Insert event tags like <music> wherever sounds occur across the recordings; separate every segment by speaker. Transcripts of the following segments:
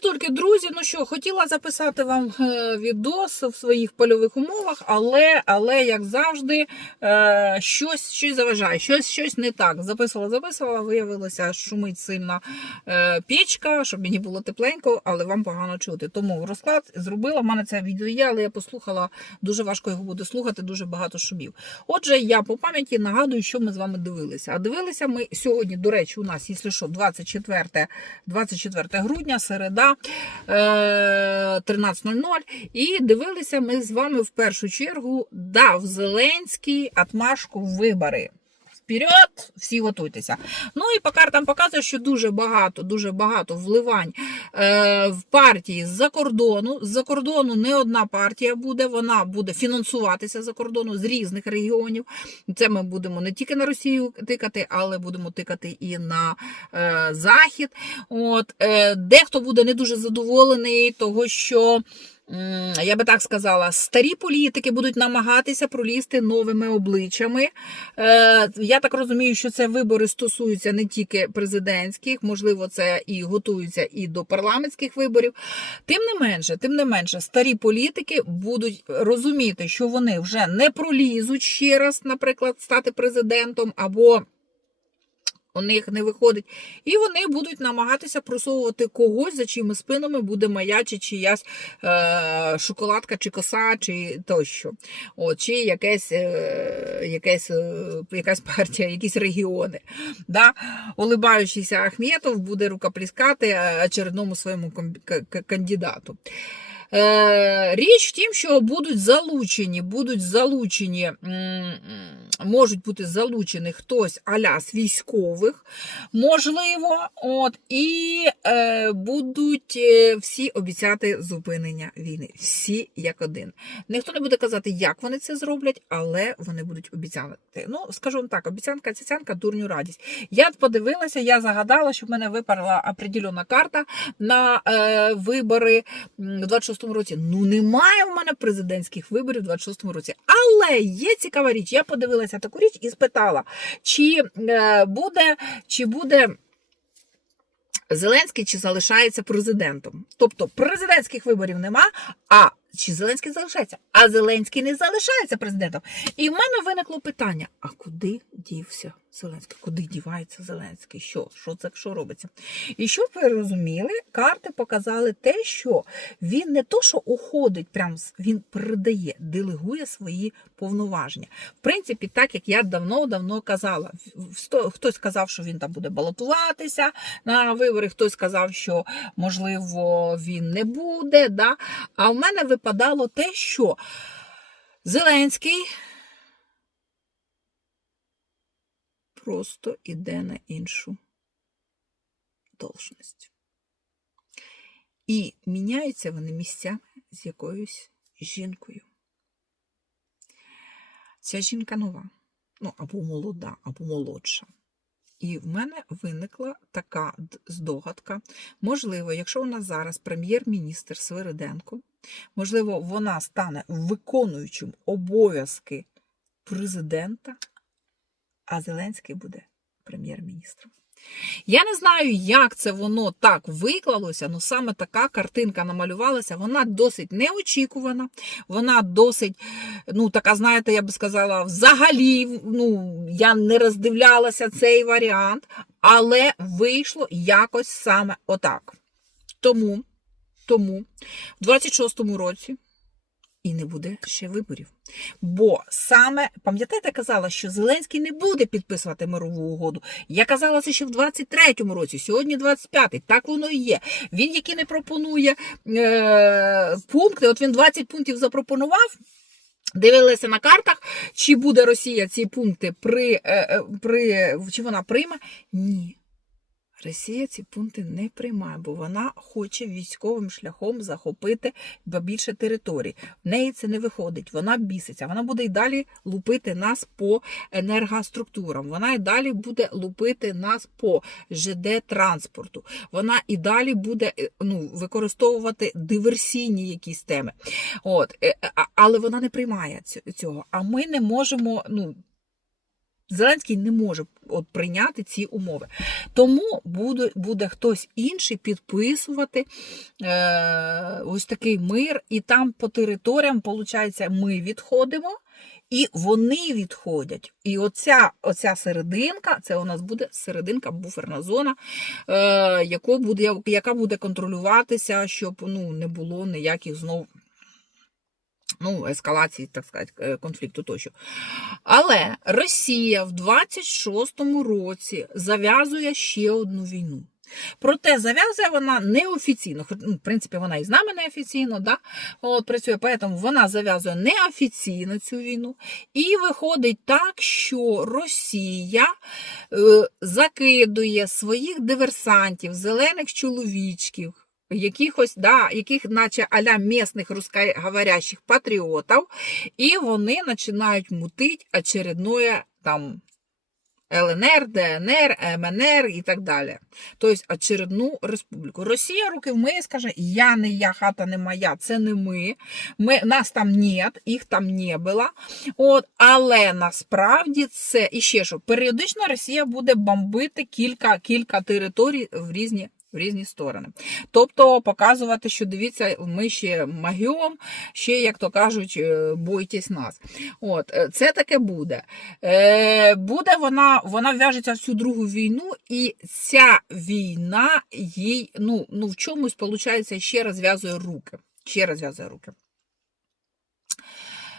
Speaker 1: Привітульки, друзі. Ну що, хотіла записати вам е, відос в своїх польових умовах, але, але як завжди, е, щось, щось заважає, щось, щось не так. Записувала, записувала, виявилося, шумить сильно е, печка, щоб мені було тепленько, але вам погано чути. Тому розклад зробила. У мене це відео є, але я послухала, дуже важко його буде слухати, дуже багато шумів. Отже, я по пам'яті нагадую, що ми з вами дивилися. А дивилися ми сьогодні, до речі, у нас, якщо що, 24, 24 грудня, середа е, 13.00. І дивилися ми з вами в першу чергу, дав Зеленський атмашку вибори. Вперед, всі готуйтеся. Ну і по картам показує, що дуже багато, дуже багато вливань е, в партії з-за кордону. З-за кордону не одна партія буде, вона буде фінансуватися за кордону з різних регіонів. Це ми будемо не тільки на Росію тикати, але будемо тикати і на е, Захід. От, е, дехто буде не дуже задоволений, того що. Я би так сказала, старі політики будуть намагатися пролізти новими обличчями. Е, Я так розумію, що це вибори стосуються не тільки президентських, можливо, це і готуються і до парламентських виборів. Тим не менше, тим не менше, старі політики будуть розуміти, що вони вже не пролізуть ще раз, наприклад, стати президентом або. У них не виходить, і вони будуть намагатися просовувати когось, за чиїми спинами буде маячить чиясь е, шоколадка, чи коса, чи тощо. От, чи якесь, е, якесь, е, якась партія, якісь регіони. Да? Улибаючийся Ахметов буде рукопліскати е, очередному своєму кандидату. Е, Річ в тім, що будуть залучені, будуть залучені, можуть бути залучені хтось аля з військових, можливо, от, і е, будуть е, всі обіцяти зупинення війни. Всі як один. Ніхто не буде казати, як вони це зроблять, але вони будуть обіцяти. Ну, скажу вам так, обіцянка, цяцянка, дурню радість. Я подивилася, я загадала, що в мене випарла определена карта на е, вибори м, в 26-му році. Ну, немає в мене президентських виборів в 26-му році. Але є цікава річ. Я подивилася таку річ і спитала, чи е, буде, чи буде. Зеленський чи залишається президентом. Тобто президентських виборів нема, а чи Зеленський залишається? А Зеленський не залишається президентом. І в мене виникло питання: а куди дівся Зеленський? Куди дівається Зеленський? Що? Що це що робиться? І щоб ви розуміли, карти показали те, що він не то, що уходить, прям він передає, делегує свої повноваження. В принципі, так як я давно-давно казала, хтось казав, що він там буде балотуватися на вибори, хтось сказав, що можливо він не буде. Да? А в мене випадало те, що Зеленський просто іде на іншу должність. І міняються вони місцями з якоюсь жінкою. Ця жінка нова, ну або молода, або молодша. І в мене виникла така здогадка. Можливо, якщо у нас зараз прем'єр-міністр Свириденко, можливо, вона стане виконуючим обов'язки президента, а Зеленський буде прем'єр-міністром. Я не знаю, як це воно так виклалося, але саме така картинка намалювалася. Вона досить неочікувана, вона досить, ну, така, знаєте, я би сказала, взагалі, ну, я не роздивлялася цей варіант, але вийшло якось саме отак. Тому, тому в 26-му році і не буде ще виборів. Бо саме, пам'ятаєте, казала, що Зеленський не буде підписувати мирову угоду. Я казала це ще в 23-му році, сьогодні 25-й. Так воно і є. Він, який не пропонує е, пункти, от він 20 пунктів запропонував. Дивилися на картах, чи буде Росія ці пункти при, е, е, при чи вона прийме? Ні. Росія ці пункти не приймає, бо вона хоче військовим шляхом захопити більше територій. В неї це не виходить. Вона біситься. Вона буде й далі лупити нас по енергоструктурам. Вона і далі буде лупити нас по ЖД транспорту. Вона і далі буде е, ну, використовувати диверсійні якісь теми. От, е, але вона не приймає цього. А ми не можемо. ну, Зеленський не може от прийняти ці умови. Тому буде, буде хтось інший підписувати е, ось такий мир, і там по територіям, виходить, ми відходимо. І вони відходять. І оця оця серединка, це у нас буде серединка, буферна зона, е, яку буде, яка буде контролюватися, щоб ну, не було ніяких знов ну, ескалації, так сказати, е, конфлікту тощо. Але Росія в 26-му році зав'язує ще одну війну. Проте зав'язує вона неофіційно, хоч, ну, в принципі, вона і з нами неофіційно, да? От, працює, тому вона зав'язує неофіційно цю війну. І виходить так, що Росія е, закидує своїх диверсантів, зелених чоловічків, якихось, да, яких, наче аля місних русскоговорящих патріотів, і вони починають мутити очередное там. ЛНР, ДНР, МНР і так далі. Тобто очередну республіку. Росія руки вмиє, скаже, я не я, хата не моя, це не ми. ми нас там нет, їх там не було. От, але насправді це і ще що, періодично Росія буде бомбити кілька, кілька територій в різні. В різні сторони. Тобто показувати, що дивіться, ми ще магіом, ще, як то кажуть, е, бойтесь нас. От, е, Це таке буде. Е, Буде вона вона в'яжеться в цю другу війну, і ця війна їй ну, ну, в чомусь, виходить, ще розв'язує руки. Ще розв'язує руки.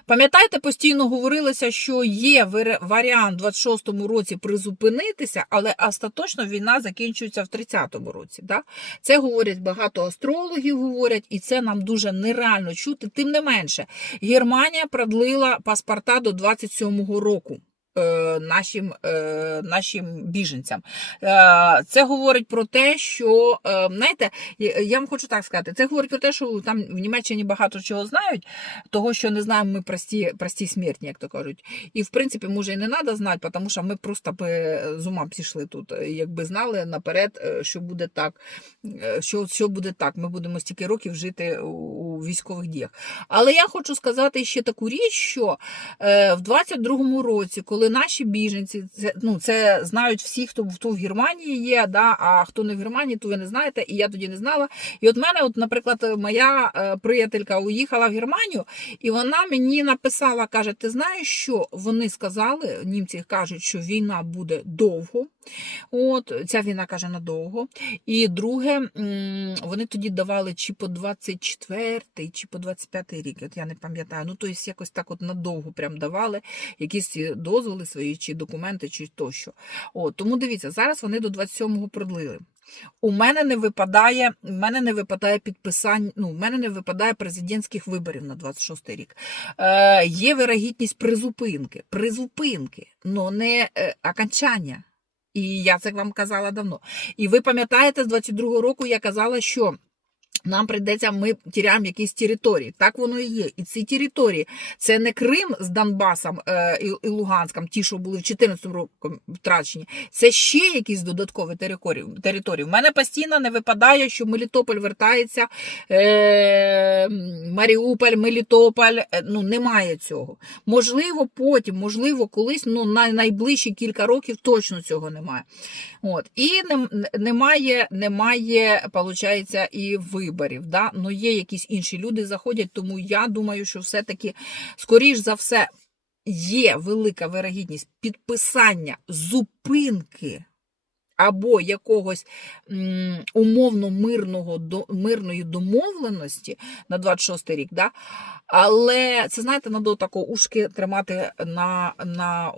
Speaker 1: Пам'ятаєте, постійно говорилося, що є варіант в 26-му році призупинитися, але остаточно війна закінчується в 30-му році. Да? Це говорять багато астрологів, говорять, і це нам дуже нереально чути. Тим не менше, Германія продлила паспорта до 27-го року. Е, нашим е, нашим біженцям. Е, це говорить про те, що знаєте, я вам хочу так сказати, це говорить про те, що там в Німеччині багато чого знають, того, що не знаємо ми прості прості смертні, як то кажуть. І в принципі, може, і не треба знати, тому що ми просто би з ума пішли тут, якби знали наперед, що буде так, що, що буде так. Ми будемо стільки років жити у військових діях. Але я хочу сказати ще таку річ, що в 22-му році, коли наші біженці, це ну, це знають всі, хто хто в Германії є, да, а хто не в Германії, то ви не знаєте, і я тоді не знала. І от мене, от, наприклад, моя е, приятелька уїхала в Германію, і вона мені написала: каже: Ти знаєш, що вони сказали, німці кажуть, що війна буде довго. От, Ця війна каже надовго. І друге, вони тоді давали чи по 24, й чи по 25 й рік, от я не пам'ятаю. Ну, тобто якось так от надовго прям давали якісь дозволи свої, чи документи, чи тощо. От, Тому дивіться, зараз вони до 27-го продлили. У мене не випадає у мене не випадає підписань, ну, у мене не випадає президентських виборів на 26 рік. Е, Є вирогідність призупинки, призупинки, але не е, окончання. І я це вам казала давно. І ви пам'ятаєте, з 22-го року я казала, що нам прийдеться, ми тіряємо якісь території. Так воно і є. І ці території це не Крим з Донбасом е, і Луганськом, ті, що були в 2014 році втрачені. Це ще якісь додаткові території. території. У мене постійно не випадає, що Мелітополь вертається, е, Маріуполь, Мелітополь. Е, ну немає цього. Можливо, потім, можливо, колись, ну на найближчі кілька років точно цього немає. От. І немає, немає, виходить, і виборів виборів. Да? Ну, є якісь інші люди заходять, тому я думаю, що все-таки, скоріш за все, є велика вирогідність підписання зупинки. Або якогось умовно мирного мирної домовленості на 26 рік, да? Але це, знаєте, треба тако ушки тримати на на,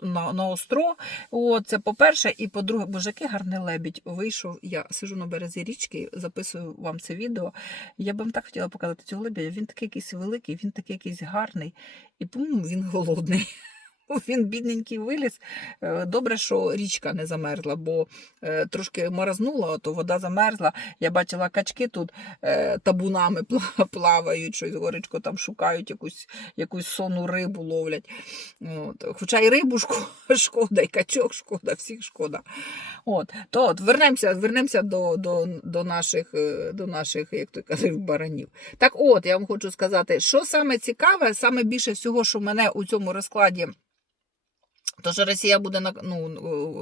Speaker 1: на, на остро. О, це по-перше, і по-друге, боже, який гарний лебідь вийшов. Я сижу на березі річки, записую вам це відео. Я би вам так хотіла показати цього лебедя. Він такий якийсь великий, він такий якийсь гарний, і, по-моєму, він голодний. <laughs> Він бідненький виліз. Е, добре, що річка не замерзла, бо е, трошки морознула, то вода замерзла. Я бачила качки тут е, табунами <laughs> плавають, щось горечко там шукають, якусь якусь сонну рибу ловлять. От. Хоча і рибу <laughs> шкода, і качок шкода, всіх шкода. От. То от, Вернемося вернемося до до, до, наших, до наших, як ти кажеш, баранів. Так от, я вам хочу сказати, що саме цікаве, саме більше всього, що мене у цьому розкладі. То, що Росія буде на ну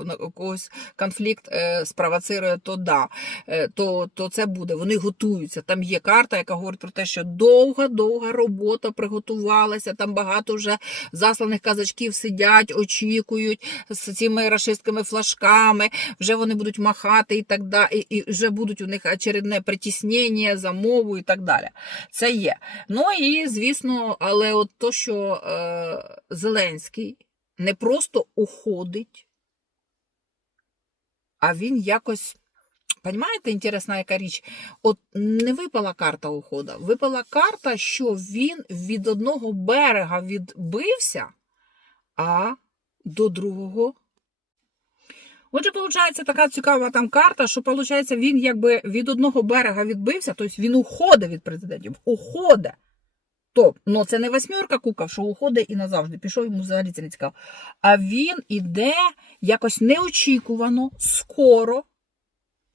Speaker 1: на когось конфлікт е, спровоцирує, то да, е, то, то це буде. Вони готуються. Там є карта, яка говорить про те, що довга-довга робота приготувалася. Там багато вже засланих казачків сидять, очікують з цими рашистськими флажками. Вже вони будуть махати і так далі. І, і вже будуть у них очередне притіснення за мову і так далі. Це є. Ну і звісно, але от то, що е, Зеленський не просто уходить, а він якось. Понимаєте, інтересна яка річ? От не випала карта уходу. Випала карта, що він від одного берега відбився, а до другого. Отже, виходить, така цікава там карта, що виходить, він якби від одного берега відбився, тобто він уходить від президентів, уходить. Тобто, ну це не восьмерка кукав, що уходить і назавжди. Пішов йому взагалі це не цікаво. А він іде якось неочікувано, скоро,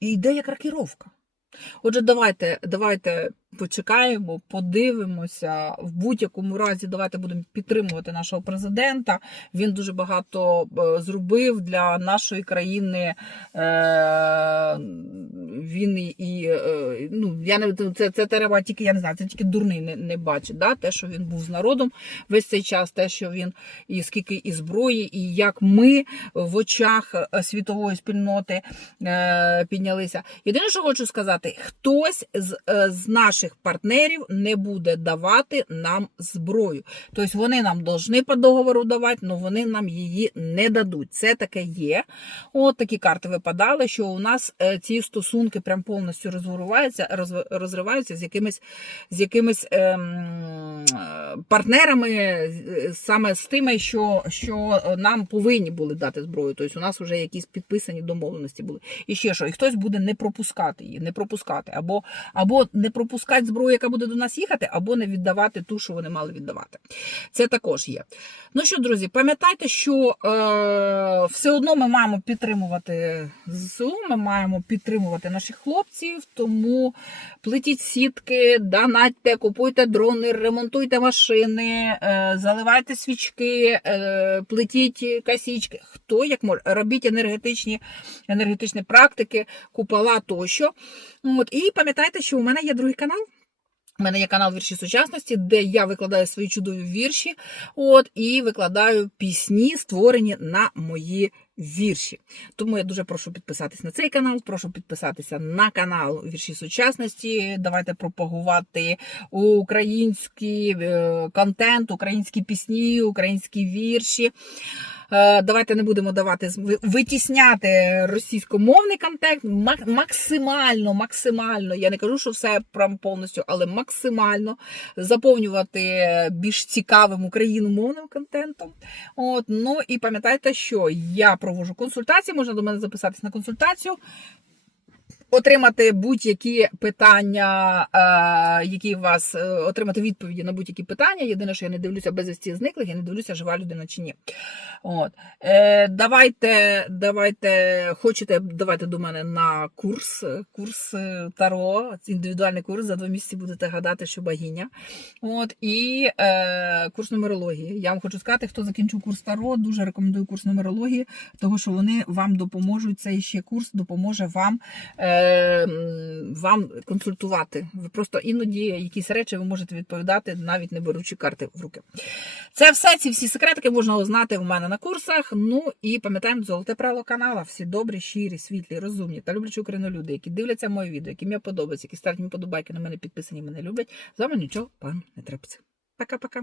Speaker 1: і йде як рокіровка. Отже, давайте, давайте почекаємо, подивимося. В будь-якому разі, давайте будемо підтримувати нашого президента. Він дуже багато е, зробив для нашої країни. Е, Він і, е, ну, я не це, це треба тільки, я не знаю, це тільки дурний не, не бачить. Да? Те, що він був з народом весь цей час, те, що він і скільки і зброї, і як ми в очах світової спільноти піднялися. Єдине, що хочу сказати, хтось з, з наших партнерів не буде давати нам зброю. Тобто вони нам повинні по договору давати, але вони нам її не дадуть. Це таке є. От такі карти випадали, що у нас е, ці стосунки прям повністю розриваються, роз- розриваються з якимись, з якимись ем, партнерами, саме з тими, що, що нам повинні були дати зброю. Тобто у нас вже якісь підписані домовленості були. І ще що, і хтось буде не пропускати її, не пропускати, або, або не пропускати зброю, яка буде до нас їхати, або не віддавати ту, що вони мали віддавати. Це також є. Ну що, друзі, пам'ятайте, що е, все одно ми маємо підтримувати ЗСУ, ми маємо підтримувати наших хлопців, тому плетіть сітки, донатьте, купуйте дрони, ремонтуйте машини, е, заливайте свічки, е, плетіть косічки. Хто як може, робіть енергетичні, енергетичні практики, купола тощо. От, і пам'ятайте, що у мене є другий канал. У мене є канал вірші сучасності, де я викладаю свої чудові вірші, от і викладаю пісні, створені на мої вірші. Тому я дуже прошу підписатись на цей канал, прошу підписатися на канал вірші сучасності. Давайте пропагувати український е, контент, українські пісні, українські вірші. Е, Давайте не будемо давати ви- витісняти російськомовний контент максимально, максимально. Я не кажу, що все прям повністю, але максимально заповнювати більш цікавим україномовним контентом. От, ну і пам'ятайте, що я провожу консультації, можна до мене записатись на консультацію. Отримати будь-які питання, е, які у вас е, отримати відповіді на будь-які питання. Єдине, що я не дивлюся безвісті зниклих, я не дивлюся, жива людина чи ні. От. Е, давайте, давайте, хочете, давайте до мене на курс, курс е, Таро, індивідуальний курс. За два місяці будете гадати, що богиня. От, і е, курс нумерології. Я вам хочу сказати, хто закінчив курс Таро, дуже рекомендую курс нумерології, тому що вони вам допоможуть. Цей ще курс допоможе вам. Е, вам консультувати. Ви просто іноді якісь речі ви можете відповідати, навіть не беручи карти в руки. Це все, ці всі секретики можна узнати в мене на курсах. Ну і пам'ятаємо золоте правило канала. Всі добрі, щирі, світлі, розумні та люблячі Україну люди, які дивляться мої відео, які мені подобаються, які ставлять мені подобайки на мене підписані, мене люблять. З вами нічого пан не трапиться. Пока-пока.